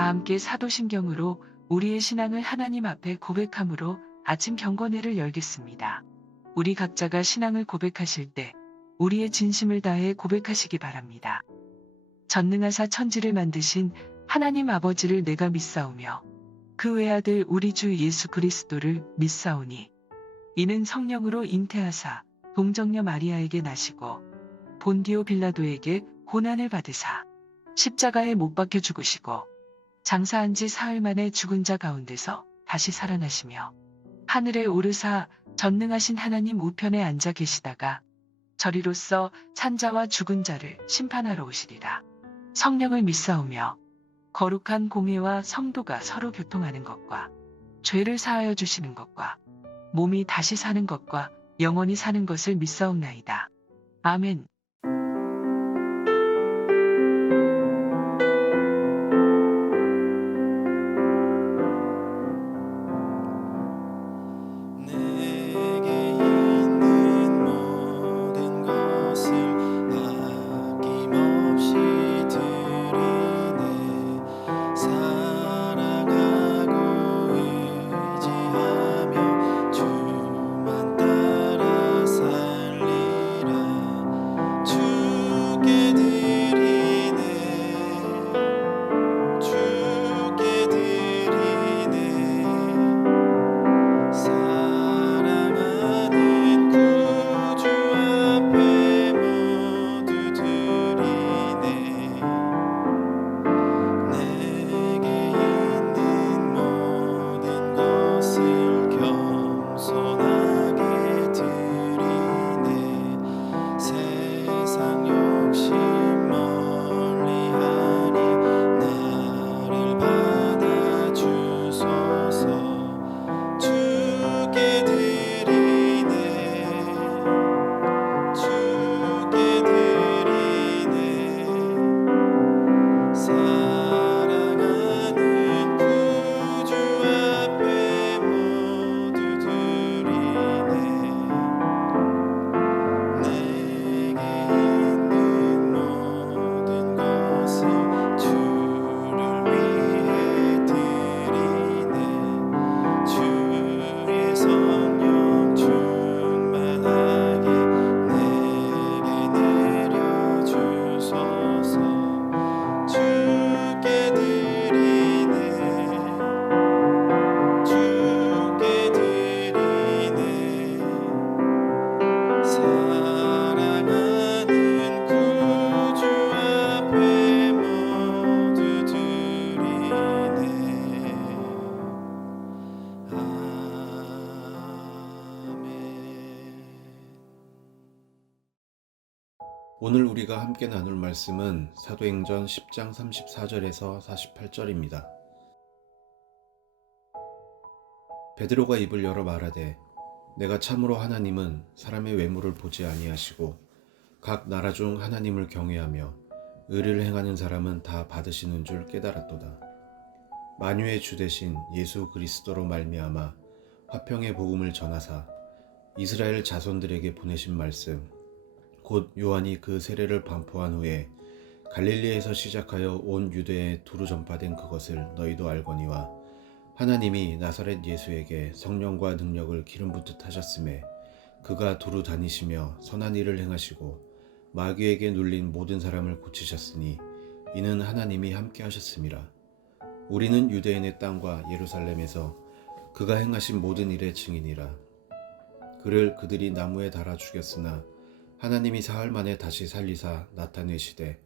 다 함께 사도신경으로 우리의 신앙을 하나님 앞에 고백함으로 아침 경건회를 열겠습니다. 우리 각자가 신앙을 고백하실 때 우리의 진심을 다해 고백하시기 바랍니다. 전능하사 천지를 만드신 하나님 아버지를 내가 믿사오며 그 외아들 우리 주 예수 그리스도를 믿사오니 이는 성령으로 잉태하사 동정녀 마리아에게 나시고 본디오 빌라도에게 고난을 받으사 십자가에 못 박혀 죽으시고 장사한 지 사흘 만에 죽은 자 가운데서 다시 살아나시며 하늘에 오르사 전능하신 하나님 우편에 앉아 계시다가 저리로서 산자와 죽은 자를 심판하러 오시리라. 성령을 믿사오며 거룩한 공회와 성도가 서로 교통하는 것과 죄를 사하여 주시는 것과 몸이 다시 사는 것과 영원히 사는 것을 믿사옵나이다. 아멘. 내게 있는 모든 것을 아낌없이 드리네. 사랑하고 의지하며 주만 따라 살리라. 주께 드리네. 주께 드리네. 사랑하는 구주 앞에 모두 드리네. 내게 있는 모든 것을 겸손하게 드리네. 세상 욕심 멀리하니 나를 받아주소서. 주께 드리네. 주께 드리네. 사랑하는 구주 앞에 모두 드리네. 내게 있는 모든 것을 주를 위해 드리네. 주의 성령 충만하게 내게 내려주소서. 주께 드리네. 주께 드리네. 사랑하는 구주 앞에 모두 드리네. 오늘 우리가 함께 나눌 말씀은 사도행전 10장 34절에서 48절입니다. 베드로가 입을 열어 말하되 내가 참으로 하나님은 사람의 외모를 보지 아니하시고 각 나라 중 하나님을 경외하며 의를 행하는 사람은 다 받으시는 줄 깨달았도다. 만유의 주 되신 예수 그리스도로 말미암아 화평의 복음을 전하사 이스라엘 자손들에게 보내신 말씀 곧 요한이 그 세례를 반포한 후에 갈릴리에서 시작하여 온 유대에 두루 전파된 그것을 너희도 알거니와 하나님이 나사렛 예수에게 성령과 능력을 기름 붓듯 하셨음에 그가 두루 다니시며 선한 일을 행하시고 마귀에게 눌린 모든 사람을 고치셨으니 이는 하나님이 함께 하셨음이라. 우리는 유대인의 땅과 예루살렘에서 그가 행하신 모든 일의 증인이라. 그를 그들이 나무에 달아 죽였으나 하나님이 사흘 만에 다시 살리사 나타내시되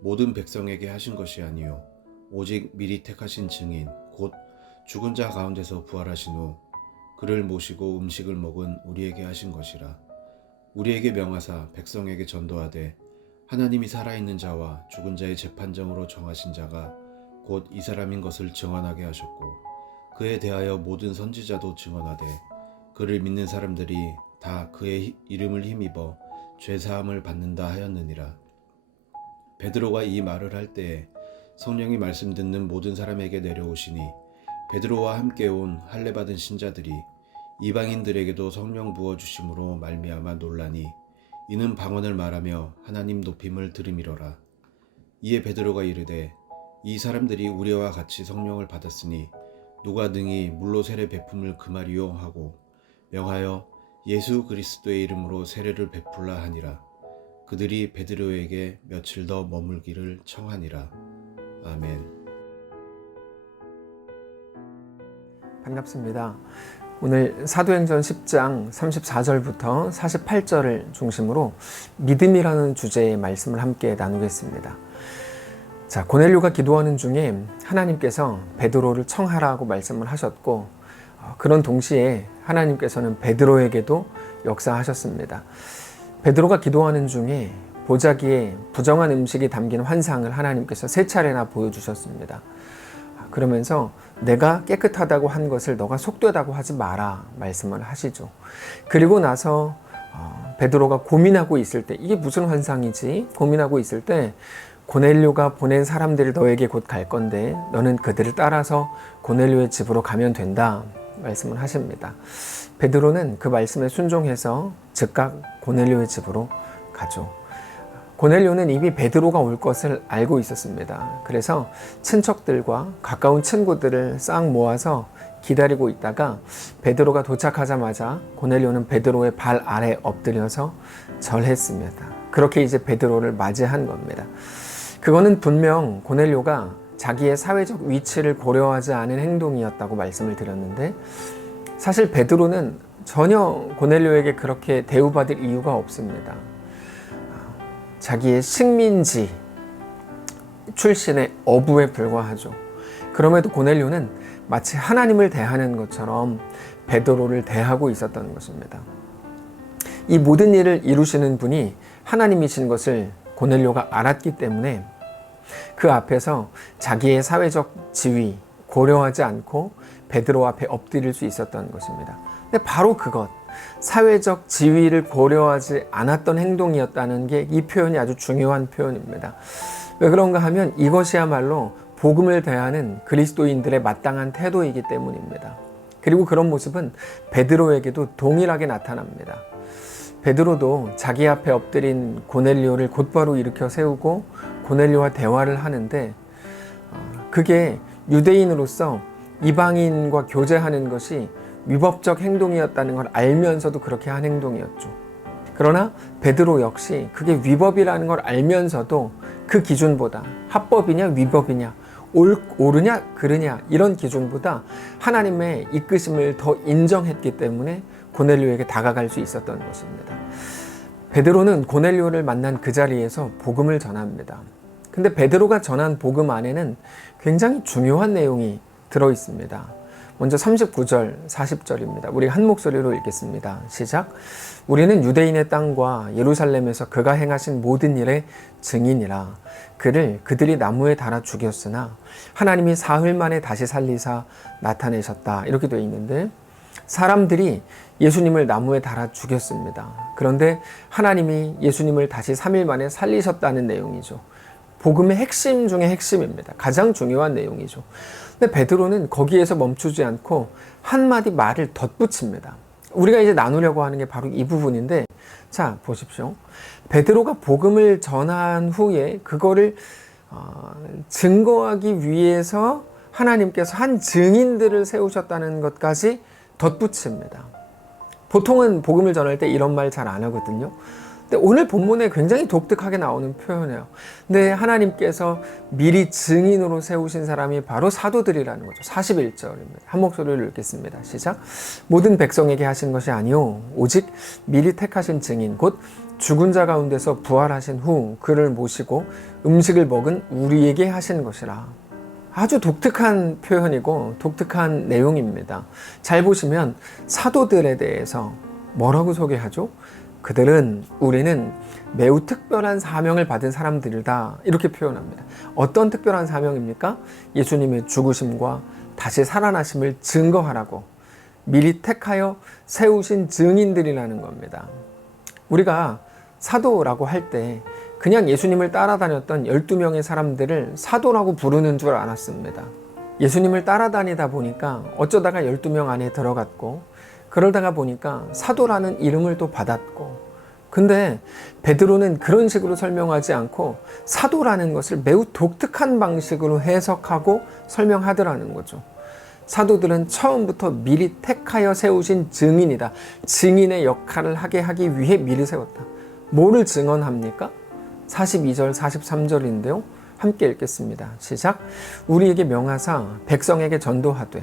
모든 백성에게 하신 것이 아니요 오직 미리 택하신 증인 곧 죽은 자 가운데서 부활하신 후 그를 모시고 음식을 먹은 우리에게 하신 것이라. 우리에게 명하사 백성에게 전도하되 하나님이 살아있는 자와 죽은 자의 재판정으로 정하신 자가 곧 이 사람인 것을 증언하게 하셨고 그에 대하여 모든 선지자도 증언하되 그를 믿는 사람들이 다 그의 이름을 힘입어 죄사함을 받는다 하였느니라. 베드로가 이 말을 할 때에 성령이 말씀 듣는 모든 사람에게 내려오시니 베드로와 함께 온 할례 받은 신자들이 이방인들에게도 성령 부어주심으로 말미암아 놀라니 이는 방언을 말하며 하나님 높임을 들음이로라. 이에 베드로가 이르되 이 사람들이 우리와 같이 성령을 받았으니 누가 능히 물로 세례 베품을 금하리요 하고 명하여 예수 그리스도의 이름으로 세례를 베풀라 하니라. 그들이 베드로에게 며칠 더 머물기를 청하니라. 아멘. 반갑습니다. 오늘 사도행전 10장 34절부터 48절을 중심으로 믿음이라는 주제의 말씀을 함께 나누겠습니다. 자, 고넬료가 기도하는 중에 하나님께서 베드로를 청하라고 말씀을 하셨고, 그런 동시에 하나님께서는 베드로에게도 역사하셨습니다. 베드로가 기도하는 중에 보자기에 부정한 음식이 담긴 환상을 하나님께서 3차례나 보여주셨습니다. 그러면서 내가 깨끗하다고 한 것을 너가 속되다고 하지 마라 말씀을 하시죠. 그리고 나서 베드로가 고민하고 있을 때, 이게 무슨 환상이지? 고민하고 있을 때 고넬료가 보낸 사람들이 너에게 곧 갈 건데 너는 그들을 따라서 고넬료의 집으로 가면 된다 말씀을 하십니다. 베드로는 그 말씀에 순종해서 즉각 고넬료의 집으로 가죠. 고넬료는 이미 베드로가 올 것을 알고 있었습니다. 그래서 친척들과 가까운 친구들을 싹 모아서 기다리고 있다가 베드로가 도착하자마자 고넬료는 베드로의 발 아래 엎드려서 절했습니다. 그렇게 이제 베드로를 맞이한 겁니다. 그거는 분명 고넬료가 자기의 사회적 위치를 고려하지 않은 행동이었다고 말씀을 드렸는데, 사실 베드로는 전혀 고넬료에게 그렇게 대우받을 이유가 없습니다. 자기의 식민지 출신의 어부에 불과하죠. 그럼에도 고넬료는 마치 하나님을 대하는 것처럼 베드로를 대하고 있었던 것입니다. 이 모든 일을 이루시는 분이 하나님이신 것을 고넬료가 알았기 때문에 그 앞에서 자기의 사회적 지위 고려하지 않고 베드로 앞에 엎드릴 수 있었던 것입니다. 근데 바로 그것, 사회적 지위를 고려하지 않았던 행동이었다는 게 이 표현이 아주 중요한 표현입니다. 왜 그런가 하면 이것이야말로 복음을 대하는 그리스도인들의 마땅한 태도이기 때문입니다. 그리고 그런 모습은 베드로에게도 동일하게 나타납니다. 베드로도 자기 앞에 엎드린 고넬료를 곧바로 일으켜 세우고 고넬료와 대화를 하는데, 그게 유대인으로서 이방인과 교제하는 것이 위법적 행동이었다는 걸 알면서도 그렇게 한 행동이었죠. 그러나 베드로 역시 그게 위법이라는 걸 알면서도 그 기준보다 합법이냐 위법이냐 옳으냐 그르냐 이런 기준보다 하나님의 이끄심을 더 인정했기 때문에 고넬료에게 다가갈 수 있었던 것입니다. 베드로는 고넬료를 만난 그 자리에서 복음을 전합니다. 근데 베드로가 전한 복음 안에는 굉장히 중요한 내용이 들어 있습니다. 먼저 39절, 40절입니다. 우리 한 목소리로 읽겠습니다. 시작. 우리는 유대인의 땅과 예루살렘에서 그가 행하신 모든 일의 증인이라. 그들이 나무에 달아 죽였으나 하나님이 사흘 만에 다시 살리사 나타내셨다. 이렇게 되어 있는데, 사람들이 예수님을 나무에 달아 죽였습니다. 그런데 하나님이 예수님을 다시 3일 만에 살리셨다는 내용이죠. 복음의 핵심 중에 핵심입니다. 가장 중요한 내용이죠. 근데 베드로는 거기에서 멈추지 않고 한마디 말을 덧붙입니다. 우리가 이제 나누려고 하는 게 바로 이 부분인데, 자 보십시오. 베드로가 복음을 전한 후에 그거를 증거하기 위해서 하나님께서 한 증인들을 세우셨다는 것까지 덧붙입니다. 보통은 복음을 전할 때 이런 말 잘 안 하거든요. 근데 오늘 본문에 굉장히 독특하게 나오는 표현이에요. 근데 하나님께서 미리 증인으로 세우신 사람이 바로 사도들이라는 거죠. 41절입니다. 한 목소리로 읽겠습니다. 시작. 모든 백성에게 하신 것이 아니요 오직 미리 택하신 증인 곧 죽은 자 가운데서 부활하신 후 그를 모시고 음식을 먹은 우리에게 하신 것이라. 아주 독특한 표현이고 독특한 내용입니다. 잘 보시면 사도들에 대해서 뭐라고 소개하죠? 우리는 매우 특별한 사명을 받은 사람들이다. 이렇게 표현합니다. 어떤 특별한 사명입니까? 예수님의 죽으심과 다시 살아나심을 증거하라고 미리 택하여 세우신 증인들이라는 겁니다. 우리가 사도라고 할 때 그냥 예수님을 따라다녔던 12명의 사람들을 사도라고 부르는 줄 알았습니다. 예수님을 따라다니다 보니까 어쩌다가 12명 안에 들어갔고, 그러다가 보니까 사도라는 이름을 또 받았고, 근데 베드로는 그런 식으로 설명하지 않고 사도라는 것을 매우 독특한 방식으로 해석하고 설명하더라는 거죠. 사도들은 처음부터 미리 택하여 세우신 증인이다. 증인의 역할을 하게 하기 위해 미리 세웠다. 뭐를 증언합니까? 42절, 43절인데요. 함께 읽겠습니다. 시작. 우리에게 명하사 백성에게 전도하되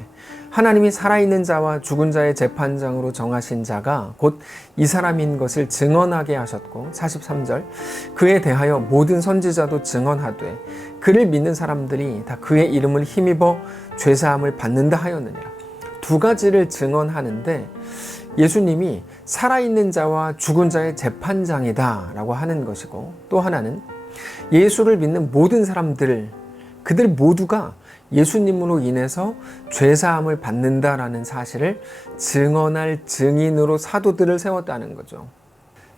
하나님이 살아있는 자와 죽은 자의 재판장으로 정하신 자가 곧 이 사람인 것을 증언하게 하셨고 43절 그에 대하여 모든 선지자도 증언하되 그를 믿는 사람들이 다 그의 이름을 힘입어 죄사함을 받는다 하였느니라. 두 가지를 증언하는데 예수님이 살아있는 자와 죽은 자의 재판장이다 라고 하는 것이고, 또 하나는 예수를 믿는 모든 사람들, 그들 모두가 예수님으로 인해서 죄사함을 받는다라는 사실을 증언할 증인으로 사도들을 세웠다는 거죠.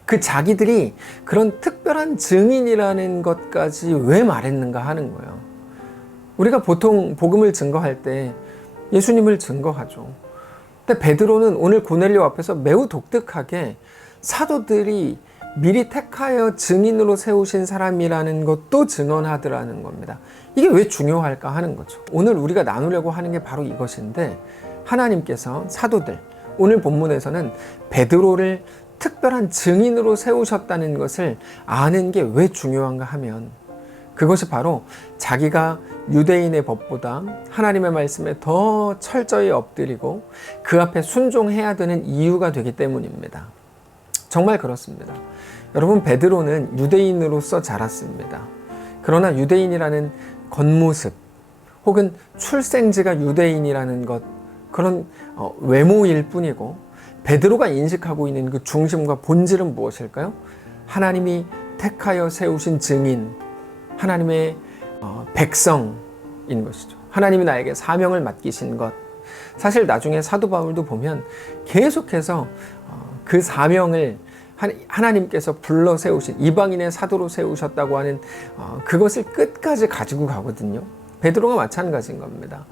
그 자기들이 그런 특별한 증인이라는 것까지 왜 말했는가 하는 거예요. 우리가 보통 복음을 증거할 때 예수님을 증거하죠. 근데 베드로는 오늘 고넬료 앞에서 매우 독특하게 사도들이 미리 택하여 증인으로 세우신 사람이라는 것도 증언하더라는 겁니다. 이게 왜 중요할까 하는 거죠. 오늘 우리가 나누려고 하는 게 바로 이것인데, 하나님께서 사도들, 오늘 본문에서는 베드로를 특별한 증인으로 세우셨다는 것을 아는 게 왜 중요한가 하면, 그것이 바로 자기가 유대인의 법보다 하나님의 말씀에 더 철저히 엎드리고 그 앞에 순종해야 되는 이유가 되기 때문입니다. 정말 그렇습니다. 여러분, 베드로는 유대인으로서 자랐습니다. 그러나 유대인이라는 겉모습 혹은 출생지가 유대인이라는 것, 그런 외모일 뿐이고, 베드로가 인식하고 있는 그 중심과 본질은 무엇일까요? 하나님이 택하여 세우신 증인, 하나님의 백성인 것이죠. 하나님이 나에게 사명을 맡기신 것. 사실 나중에 사도 바울도 보면 계속해서 그 사명을 하나님께서 불러 세우신, 이방인의 사도로 세우셨다고 하는 그것을 끝까지 가지고 가거든요. 베드로가 마찬가지인 겁니다.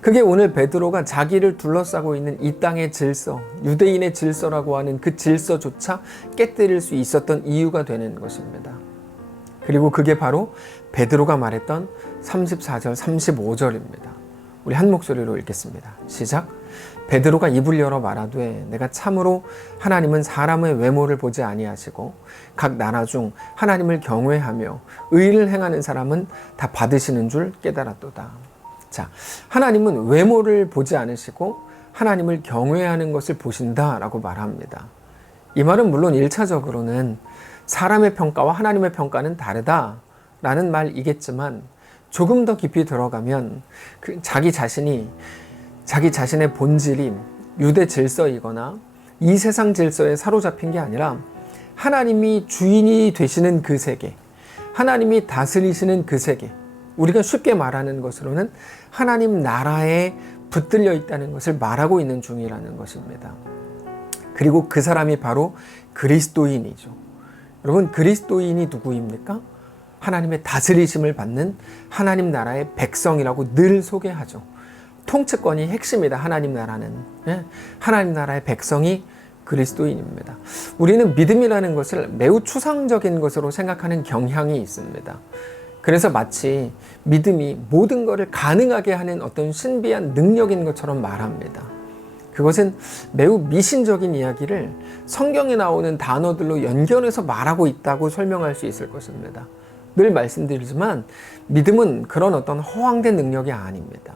그게 오늘 베드로가 자기를 둘러싸고 있는 이 땅의 질서, 유대인의 질서라고 하는 그 질서조차 깨뜨릴 수 있었던 이유가 되는 것입니다. 그리고 그게 바로 베드로가 말했던 34절, 35절입니다. 우리 한 목소리로 읽겠습니다. 시작. 베드로가 입을 열어 말하되 내가 참으로 하나님은 사람의 외모를 보지 아니하시고 각 나라 중 하나님을 경외하며 의를 행하는 사람은 다 받으시는 줄 깨달았도다. 자, 하나님은 외모를 보지 않으시고 하나님을 경외하는 것을 보신다라고 말합니다. 이 말은 물론 1차적으로는 사람의 평가와 하나님의 평가는 다르다라는 말이겠지만, 조금 더 깊이 들어가면 자기 자신의 본질이 유대 질서이거나 이 세상 질서에 사로잡힌 게 아니라 하나님이 주인이 되시는 그 세계, 하나님이 다스리시는 그 세계, 우리가 쉽게 말하는 것으로는 하나님 나라에 붙들려 있다는 것을 말하고 있는 중이라는 것입니다. 그리고 그 사람이 바로 그리스도인이죠. 여러분, 그리스도인이 누구입니까? 하나님의 다스리심을 받는 하나님 나라의 백성이라고 늘 소개하죠. 통치권이 핵심이다. 하나님 나라는. 하나님 나라의 백성이 그리스도인입니다. 우리는 믿음이라는 것을 매우 추상적인 것으로 생각하는 경향이 있습니다. 그래서 마치 믿음이 모든 것을 가능하게 하는 어떤 신비한 능력인 것처럼 말합니다. 그것은 매우 미신적인 이야기를 성경에 나오는 단어들로 연결해서 말하고 있다고 설명할 수 있을 것입니다. 늘 말씀드리지만 믿음은 그런 어떤 허황된 능력이 아닙니다.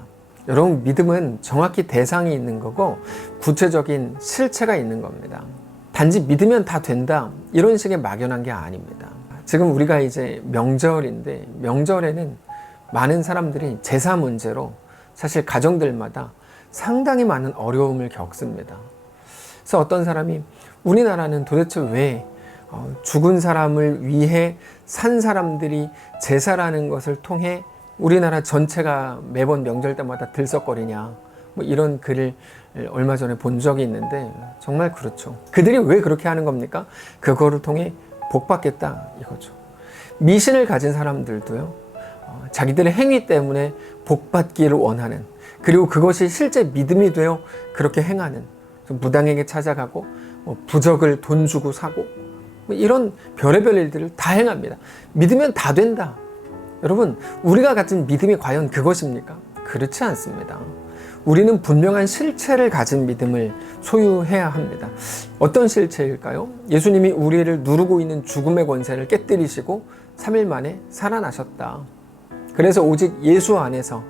여러분, 믿음은 정확히 대상이 있는 거고 구체적인 실체가 있는 겁니다. 단지 믿으면 다 된다, 이런 식의 막연한 게 아닙니다. 지금 우리가 이제 명절인데, 명절에는 많은 사람들이 제사 문제로 사실 가정들마다 상당히 많은 어려움을 겪습니다. 그래서 어떤 사람이 우리나라는 도대체 왜 죽은 사람을 위해 산 사람들이 제사라는 것을 통해 우리나라 전체가 매번 명절 때마다 들썩거리냐, 뭐 이런 글을 얼마 전에 본 적이 있는데 정말 그렇죠. 그들이 왜 그렇게 하는 겁니까? 그거를 통해 복 받겠다 이거죠. 미신을 가진 사람들도요, 자기들의 행위 때문에 복 받기를 원하는, 그리고 그것이 실제 믿음이 되어 그렇게 행하는, 무당에게 찾아가고 부적을 돈 주고 사고 뭐 이런 별의별 일들을 다 행합니다. 믿으면 다 된다. 여러분, 우리가 가진 믿음이 과연 그것입니까? 그렇지 않습니다. 우리는 분명한 실체를 가진 믿음을 소유해야 합니다. 어떤 실체일까요? 예수님이 우리를 누르고 있는 죽음의 권세를 깨뜨리시고 3일 만에 살아나셨다. 그래서 오직 예수 안에서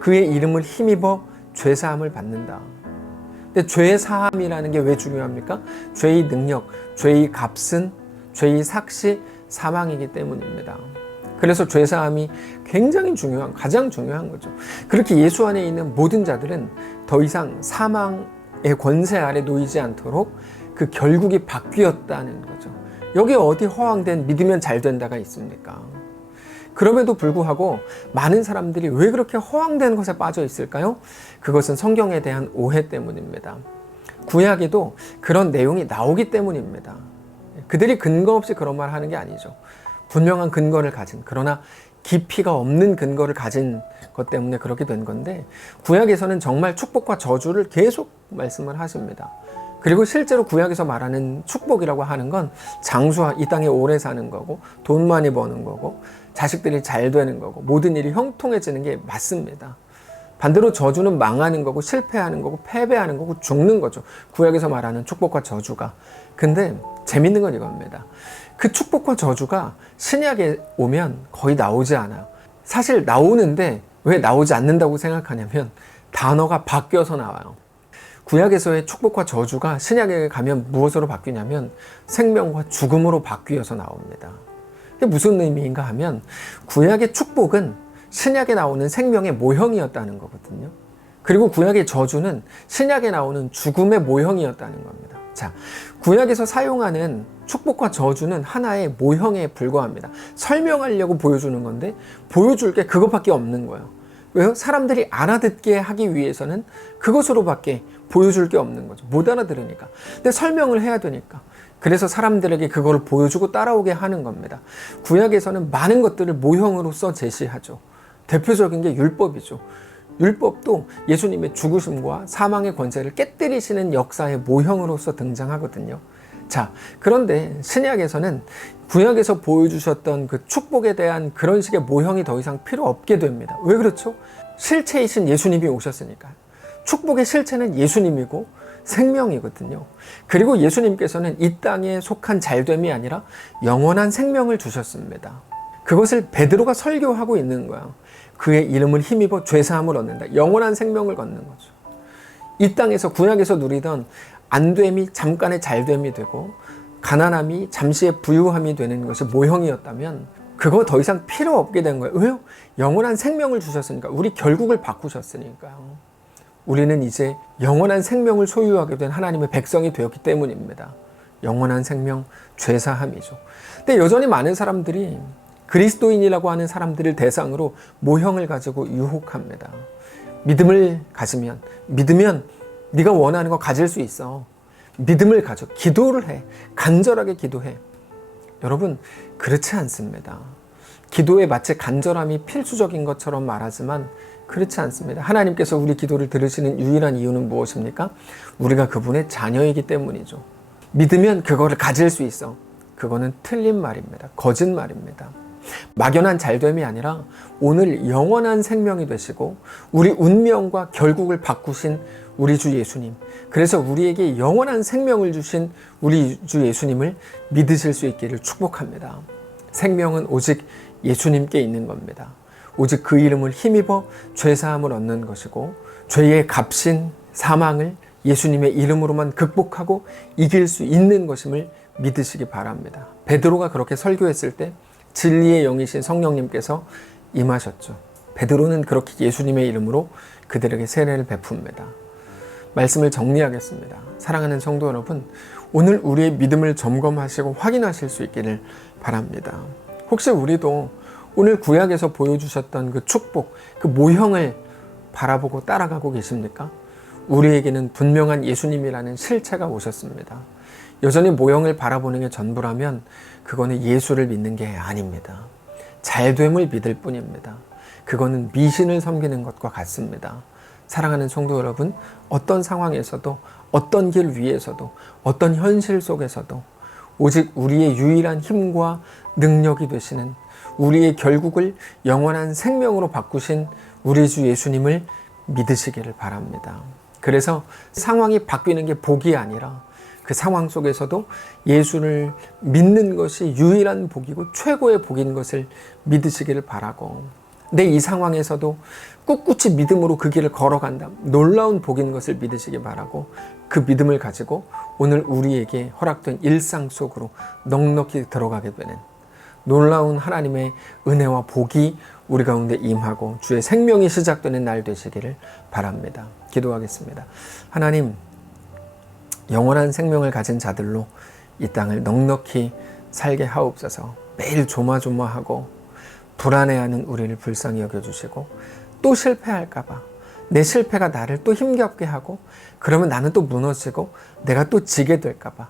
그의 이름을 힘입어 죄사함을 받는다. 근데 죄의 사함이라는 게 왜 중요합니까? 죄의 능력, 죄의 값은 죄의 삭시, 사망이기 때문입니다. 그래서 죄사함이 굉장히 중요한, 가장 중요한 거죠. 그렇게 예수 안에 있는 모든 자들은 더 이상 사망의 권세 아래 놓이지 않도록 그 결국이 바뀌었다는 거죠. 여기 어디 허황된 믿으면 잘 된다가 있습니까? 그럼에도 불구하고 많은 사람들이 왜 그렇게 허황된 것에 빠져 있을까요? 그것은 성경에 대한 오해 때문입니다. 구약에도 그런 내용이 나오기 때문입니다. 그들이 근거 없이 그런 말 하는 게 아니죠. 분명한 근거를 가진, 그러나 깊이가 없는 근거를 가진 것 때문에 그렇게 된 건데, 구약에서는 정말 축복과 저주를 계속 말씀을 하십니다. 그리고 실제로 구약에서 말하는 축복이라고 하는 건 장수와 이 땅에 오래 사는 거고, 돈 많이 버는 거고, 자식들이 잘 되는 거고, 모든 일이 형통해지는 게 맞습니다. 반대로 저주는 망하는 거고, 실패하는 거고, 패배하는 거고, 죽는 거죠. 구약에서 말하는 축복과 저주가. 근데 재밌는 건 이겁니다. 그 축복과 저주가 신약에 오면 거의 나오지 않아요. 사실 나오는데 왜 나오지 않는다고 생각하냐면 단어가 바뀌어서 나와요. 구약에서의 축복과 저주가 신약에 가면 무엇으로 바뀌냐면 생명과 죽음으로 바뀌어서 나옵니다. 이게 무슨 의미인가 하면 구약의 축복은 신약에 나오는 생명의 모형이었다는 거거든요. 그리고 구약의 저주는 신약에 나오는 죽음의 모형이었다는 겁니다. 자, 구약에서 사용하는 축복과 저주는 하나의 모형에 불과합니다. 설명하려고 보여주는 건데 보여줄 게 그것밖에 없는 거예요. 왜요? 사람들이 알아듣게 하기 위해서는 그것으로밖에 보여줄 게 없는 거죠. 못 알아들으니까. 근데 설명을 해야 되니까. 그래서 사람들에게 그걸 보여주고 따라오게 하는 겁니다. 구약에서는 많은 것들을 모형으로서 제시하죠. 대표적인 게 율법이죠. 율법도 예수님의 죽으심과 사망의 권세를 깨뜨리시는 역사의 모형으로서 등장하거든요. 자, 그런데 신약에서는 구약에서 보여주셨던 그 축복에 대한 그런 식의 모형이 더 이상 필요 없게 됩니다. 왜 그렇죠? 실체이신 예수님이 오셨으니까. 축복의 실체는 예수님이고 생명이거든요. 그리고 예수님께서는 이 땅에 속한 잘됨이 아니라 영원한 생명을 주셨습니다. 그것을 베드로가 설교하고 있는 거야. 그의 이름을 힘입어 죄사함을 얻는다. 영원한 생명을 걷는 거죠. 이 땅에서 구약에서 누리던 안됨이 잠깐의 잘됨이 되고 가난함이 잠시의 부유함이 되는 것이 모형이었다면 그거 더 이상 필요 없게 된 거예요. 왜요? 영원한 생명을 주셨으니까. 우리 결국을 바꾸셨으니까요. 우리는 이제 영원한 생명을 소유하게 된 하나님의 백성이 되었기 때문입니다. 영원한 생명, 죄사함이죠. 근데 여전히 많은 사람들이 그리스도인이라고 하는 사람들을 대상으로 모형을 가지고 유혹합니다. 믿음을 가지면, 믿으면 네가 원하는 거 가질 수 있어. 믿음을 가져. 기도를 해. 간절하게 기도해. 여러분, 그렇지 않습니다. 기도에 마치 간절함이 필수적인 것처럼 말하지만 그렇지 않습니다. 하나님께서 우리 기도를 들으시는 유일한 이유는 무엇입니까? 우리가 그분의 자녀이기 때문이죠. 믿으면 그거를 가질 수 있어. 그거는 틀린 말입니다. 거짓말입니다. 막연한 잘됨이 아니라 오늘 영원한 생명이 되시고 우리 운명과 결국을 바꾸신 우리 주 예수님, 그래서 우리에게 영원한 생명을 주신 우리 주 예수님을 믿으실 수 있기를 축복합니다. 생명은 오직 예수님께 있는 겁니다. 오직 그 이름을 힘입어 죄사함을 얻는 것이고 죄의 값인 사망을 예수님의 이름으로만 극복하고 이길 수 있는 것임을 믿으시기 바랍니다. 베드로가 그렇게 설교했을 때 진리의 영이신 성령님께서 임하셨죠. 베드로는 그렇게 예수님의 이름으로 그들에게 세례를 베풉니다. 말씀을 정리하겠습니다. 사랑하는 성도 여러분, 오늘 우리의 믿음을 점검하시고 확인하실 수 있기를 바랍니다. 혹시 우리도 오늘 구약에서 보여주셨던 그 축복, 그 모형을 바라보고 따라가고 계십니까? 우리에게는 분명한 예수님이라는 실체가 오셨습니다. 여전히 모형을 바라보는 게 전부라면 그거는 예수를 믿는 게 아닙니다. 잘됨을 믿을 뿐입니다. 그거는 미신을 섬기는 것과 같습니다. 사랑하는 성도 여러분, 어떤 상황에서도, 어떤 길 위에서도, 어떤 현실 속에서도 오직 우리의 유일한 힘과 능력이 되시는, 우리의 결국을 영원한 생명으로 바꾸신 우리 주 예수님을 믿으시기를 바랍니다. 그래서 상황이 바뀌는 게 복이 아니라 그 상황 속에서도 예수를 믿는 것이 유일한 복이고 최고의 복인 것을 믿으시기를 바라고, 내 이 상황에서도 꿋꿋이 믿음으로 그 길을 걸어간다, 놀라운 복인 것을 믿으시기 바라고, 그 믿음을 가지고 오늘 우리에게 허락된 일상 속으로 넉넉히 들어가게 되는 놀라운 하나님의 은혜와 복이 우리 가운데 임하고 주의 생명이 시작되는 날 되시기를 바랍니다. 기도하겠습니다. 하나님, 영원한 생명을 가진 자들로 이 땅을 넉넉히 살게 하옵소서. 매일 조마조마하고 불안해하는 우리를 불쌍히 여겨주시고, 또 실패할까봐 내 실패가 나를 또 힘겹게 하고, 그러면 나는 또 무너지고 내가 또 지게 될까봐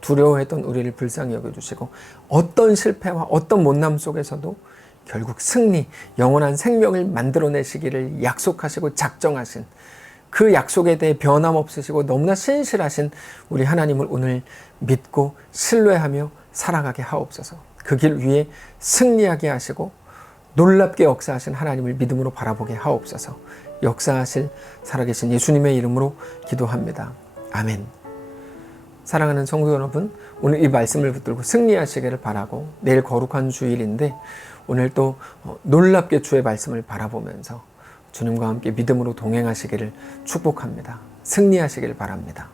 두려워했던 우리를 불쌍히 여겨주시고, 어떤 실패와 어떤 못남 속에서도 결국 승리, 영원한 생명을 만들어내시기를 약속하시고 작정하신 그 약속에 대해 변함없으시고 너무나 신실하신 우리 하나님을 오늘 믿고 신뢰하며 살아가게 하옵소서. 그 길 위에 승리하게 하시고 놀랍게 역사하신 하나님을 믿음으로 바라보게 하옵소서. 역사하실 살아계신 예수님의 이름으로 기도합니다. 아멘. 사랑하는 성도 여러분, 오늘 이 말씀을 붙들고 승리하시기를 바라고, 내일 거룩한 주일인데 오늘 또 놀랍게 주의 말씀을 바라보면서 주님과 함께 믿음으로 동행하시기를 축복합니다. 승리하시기를 바랍니다.